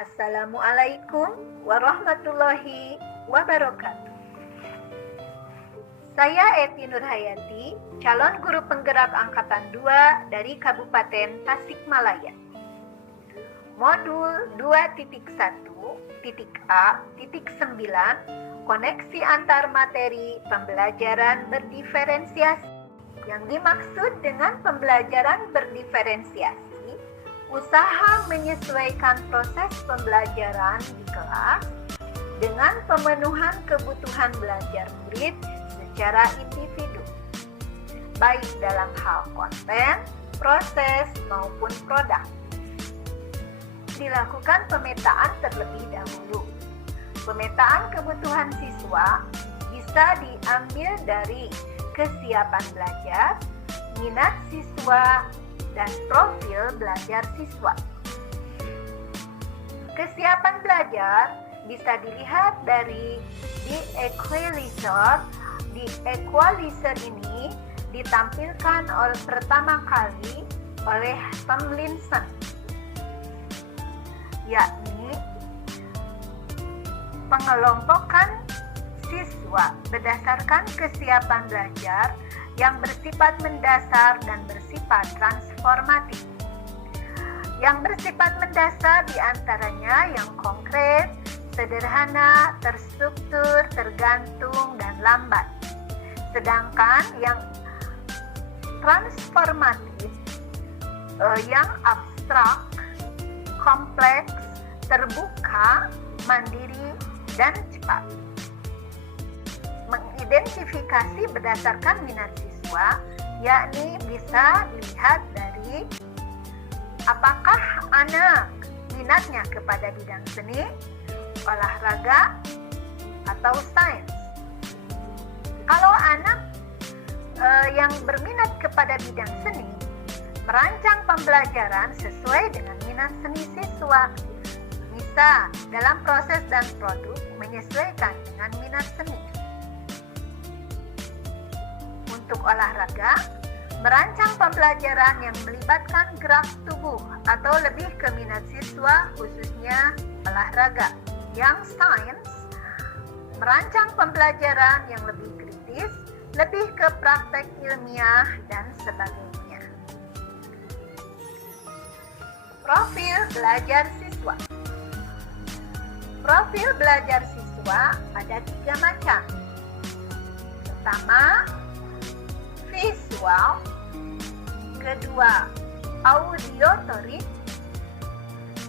Assalamualaikum warahmatullahi wabarakatuh. Saya Eti Nurhayati, calon guru penggerak angkatan 2 dari Kabupaten Tasikmalaya. Modul 2.1.A.9 Koneksi antar materi pembelajaran berdiferensiasi. Yang dimaksud dengan pembelajaran berdiferensiasi, usaha menyesuaikan proses pembelajaran di kelas dengan pemenuhan kebutuhan belajar murid secara individu, baik dalam hal konten, proses, maupun produk. Dilakukan pemetaan terlebih dahulu. Pemetaan kebutuhan siswa bisa diambil dari kesiapan belajar, minat siswa, dan profil belajar siswa. Kesiapan belajar bisa dilihat dari di equalizer. Di equalizer ini ditampilkan pertama kali oleh Tomlinson, yakni pengelompokan siswa berdasarkan kesiapan belajar yang bersifat mendasar dan bersifat transformatif. Yang bersifat mendasar diantaranya yang konkret, sederhana, terstruktur, tergantung, dan lambat. Sedangkan yang transformatif, yang abstrak, kompleks, terbuka, mandiri, dan cepat. Mengidentifikasi berdasarkan minat siswa, yakni bisa dilihat dari apakah anak minatnya kepada bidang seni, olahraga, atau sains. Kalau anak yang berminat kepada bidang seni, merancang pembelajaran sesuai dengan minat seni siswa. Bisa dalam proses dan produk menyesuaikan dengan minat seni. Untuk olahraga, merancang pembelajaran yang melibatkan gerak tubuh atau lebih ke minat siswa khususnya olahraga. Yang sains, merancang pembelajaran yang lebih kritis, lebih ke praktek ilmiah dan sebagainya. Profil belajar siswa. Profil belajar siswa ada 3 macam. Pertama, visual, kedua auditorik,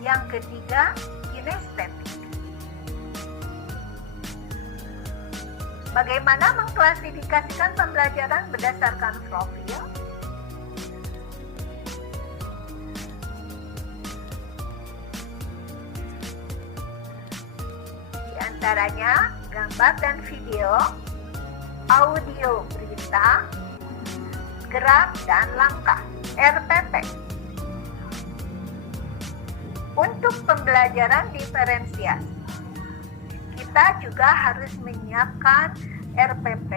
yang ketiga kinestetik. Bagaimana mengklasifikasikan pembelajaran berdasarkan profil? Di antaranya gambar dan video, audio berita, gerak dan langkah, RPP. Untuk pembelajaran diferensiasi, kita juga harus menyiapkan RPP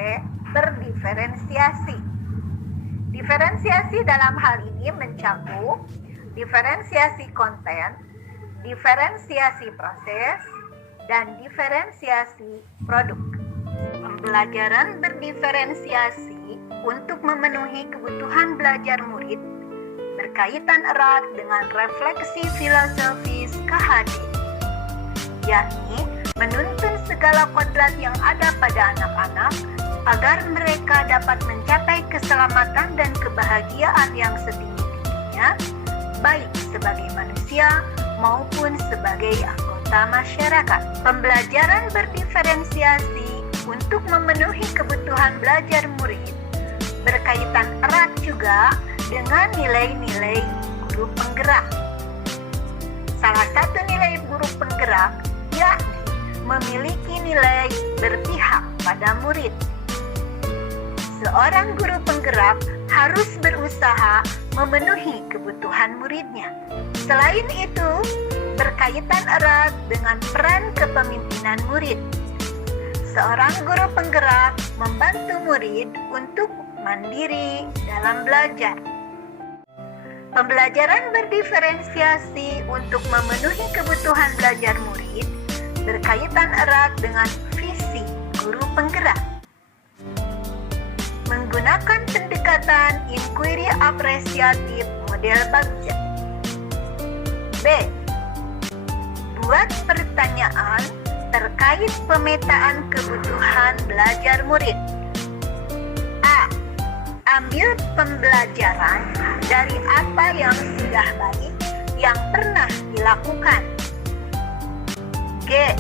berdiferensiasi. Diferensiasi dalam hal ini mencakup diferensiasi konten, diferensiasi proses, dan diferensiasi produk. Pembelajaran berdiferensiasi untuk memenuhi kebutuhan belajar murid berkaitan erat dengan refleksi filosofis KHD, yakni menuntun segala kodrat yang ada pada anak-anak agar mereka dapat mencapai keselamatan dan kebahagiaan yang setinggi-tingginya, baik sebagai manusia maupun sebagai anggota masyarakat. Pembelajaran berdiferensiasi untuk memenuhi kebutuhan belajar murid berkaitan erat juga dengan nilai-nilai guru penggerak. Salah satu nilai guru penggerak yakni memiliki nilai berpihak pada murid. Seorang guru penggerak harus berusaha memenuhi kebutuhan muridnya. Selain itu, berkaitan erat dengan peran kepemimpinan murid. Seorang guru penggerak membantu murid untuk mandiri dalam belajar. Pembelajaran berdiferensiasi untuk memenuhi kebutuhan belajar belajar murid berkaitan erat dengan visi guru penggerak. Menggunakan pendekatan inquiry apresiatif model Bagja. B. Buat pertanyaan terkait pemetaan kebutuhan belajar murid. A. Ambil pembelajaran dari apa yang sudah baik yang pernah dilakukan. G.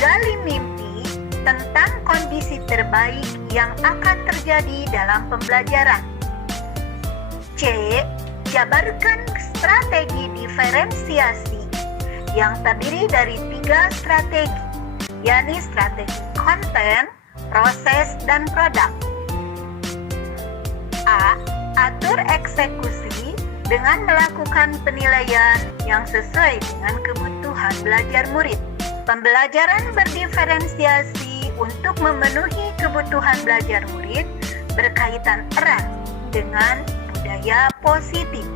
Gali mimpi tentang kondisi terbaik yang akan terjadi dalam pembelajaran. C. Jabarkan strategi diferensiasi yang terdiri dari 3 strategi, yakni strategi konten, proses, dan produk. A. Atur eksekusi dengan melakukan penilaian yang sesuai dengan kebutuhan belajar murid. Pembelajaran berdiferensiasi untuk memenuhi kebutuhan belajar murid berkaitan erat dengan budaya positif.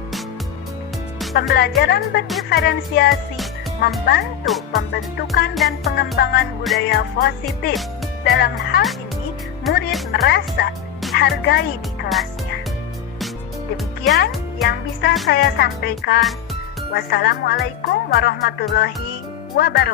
Pembelajaran berdiferensiasi membantu pembentukan dan pengembangan budaya positif. Dalam hal ini, murid merasa dihargai di kelasnya. Demikian yang bisa saya sampaikan. Wassalamualaikum warahmatullahi wabarakatuh.